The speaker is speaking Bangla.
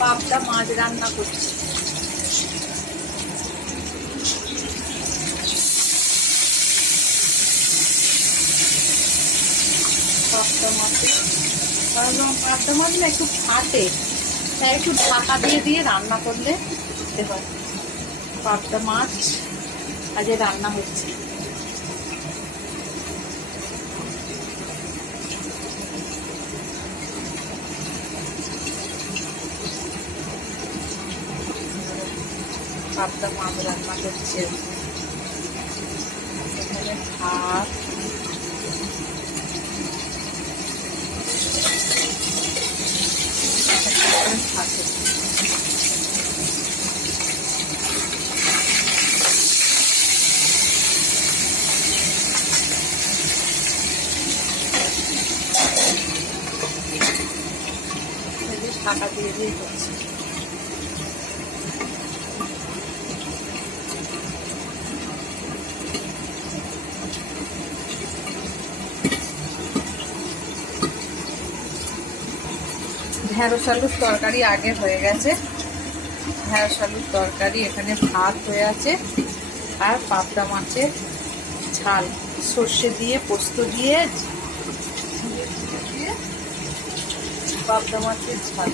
পাবদা মাছ রান্না করছি। পাবদা মাছে পাবদা মাছ না একটু ফাটে, তাই একটু ঢাকা দিয়ে দিয়ে রান্না করলে করতে হয়। পাবদা মাছ আজকে রান্না হচ্ছে। পাবদা মাছ রান্না করছে। এখানে ভাত, ঢাকা দিয়ে দিয়ে করছি। ঢেঁড়স আলুর তরকারি আগে হয়ে গেছে। ঢেঁড়স আলুর তরকারি, এখানে ভাত হয়ে আছে, আর পাবদা মাছের ঝাল সর্ষে দিয়ে পোস্ত দিয়ে পাবদা মাছের ঝাল।